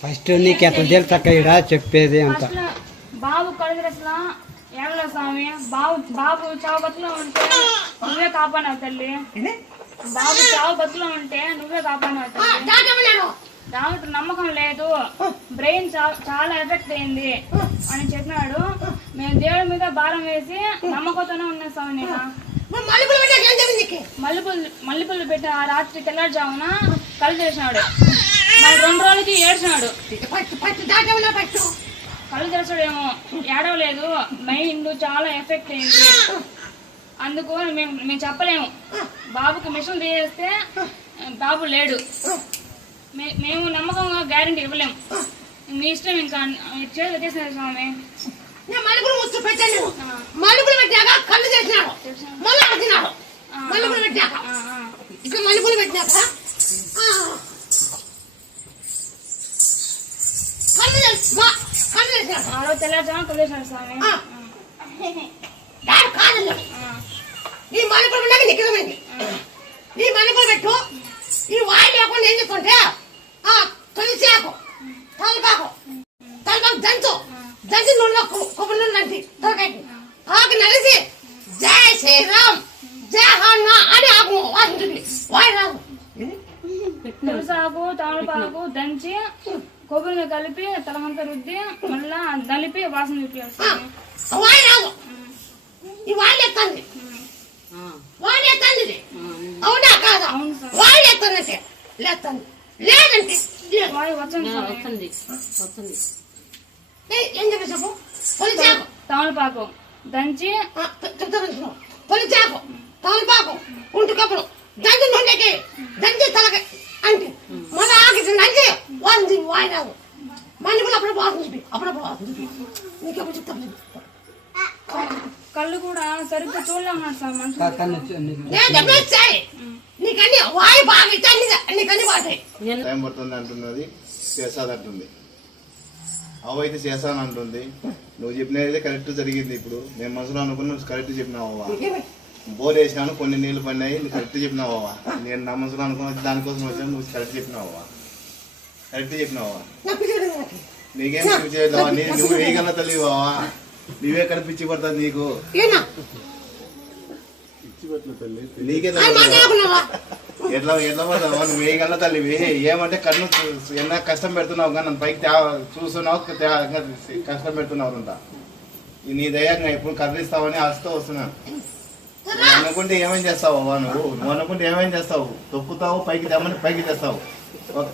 First నీకు ఎట్లా తెలుసక్క ఇక్కడ చెప్పేది అంత బాబు కడుగురు అసలు ఏమలే స్వామి. బాబు చావు బతులో ఉంటే నువ్వే కాపాడినావు తల్లి. బాబు చావు బతులో ఉంటే నువ్వే కాపాడినావు తల్లి. డాక్టర్ నమ్మకం లేదు, బ్రెయిన్ చాలా ఎఫెక్ట్ అయింది అని చెప్పినాడు. మేము దేవుడి మీద భారం వేసి నమ్మకంతోనే ఉన్నా స్వామి. నేను మల్లెపూలు పెట్టి ఆ రాత్రి తెల్లారుజామున కళ్ళు తెరిచినాడు. మరి 2 రోజులకి ఏడ్చినాడు. కళ్ళు తెరచడేమో ఏడవలేదు, మైండ్ చాలా ఎఫెక్ట్ అయింది. అందుకు మేము చెప్పలేము. బాబుకి మిషన్ తీసేస్తే బాబు లేడు. మేము నమ్మకంగా గ్యారెంటీ ఇవ్వలేము. మీ ఇష్టం. ఇంకా చేతులు తీసినారు స్వామి. మలుపులు పెట్టాను, మలుపులు పెట్టాక కళ్ళు చేసినాడు, మళ్ళీ వచ్చినాడు. మలుపులు పెట్టాక ఇక్కడ మలుపులు పెట్టాక ఆ రోజు తెల్లారుజామున కళ్ళు చేసినాడు స్వామి. కాదు ఈ మలుపులు పెట్టాక నిక్కమైంది. ఈ మలుపులు పెట్టు. ఈ వాయి లేకుండా ఏం చేస్తుంటే తొలిసాకు తలపాకు దంచు నూనెలో కొబ్బరి నూనె నంటి తొలగండి. ఆకు నలిసి జై శ్రీరామ్ జై హన్న అని ఆకు వాసింటుంది. వాయి రాదు. తులసాకు తమలపాకు దంచి కొబ్బరిని కలిపి తలమంతా రుద్ది మళ్ళా నలిపి వాసన చూపించాలి. వాయి రాదు. ఈ వాయి ఎత్తండి, వాయి ఎత్తండి. అవునా కాదా? వాయి ఎత్తందంటే లేదండి, లేదంటే ఏం చెప్పి చెప్పు. తమలపాకు దంచి పొలిచాకు తమలపాకు ఉంటు కప్పుడు దంచి నూనెకి దంచి తలకి అంటే మన ఆకి నంచి వాసన వాయి రాదు. మళ్ళీ కూడా అప్పుడప్పుడు వాసన చూపి, అప్పుడప్పుడు వాసన చూపి. నీకెప్పుడు చెప్తాను. కళ్ళు కూడా సరిగ్గా చూడలేమన్నాడు సార్ మనుషులు. నీకన్నీ వాయి బాగా ఇచ్చి నీకన్నీ బాగుంటాయి. టైం పడుతుంది అంటున్నది, చేసాది అంటుంది. అవైతే చేసాను అంటుంది. నువ్వు చెప్పినది కరెక్ట్ జరిగింది. ఇప్పుడు నేను మనసులో అనుకుని నువ్వు కరెక్ట్ చెప్పినావా. బోర్ వేసినాను, కొన్ని నీళ్లు పడినాయి, నువ్వు కరెక్ట్ చెప్పినావా. నేను నా మనసులో అనుకున్న దానికోసం వచ్చాను, నువ్వు కరెక్ట్ చెప్పినావా. కరెక్ట్ చెప్పినావా. నీకేం చూపించేద్దావా. నువ్వు వేయగల తల్లి బావా. నువ్వే కనిపించి పడుతుంది నీకు. నీకే ఎట్లా పడతావా. నువ్వు వేయగల తల్లి. ఏమంటే కన్ను ఎన్న కష్టం పెడుతున్నావు కానీ నన్ను పైకి చూస్తున్నావు, కష్టం పెడుతున్నావు అంట. నీ దయంగా ఎప్పుడు కర్రిస్తావని ఆశతో వస్తున్నాను. నువ్వు అనుకుంటే ఏమేం చేస్తావు నువ్వు అనుకుంటే ఏమేం చేస్తావు. తొక్కుతావు, పైకి తెమ్మని పైకి తెస్తావు.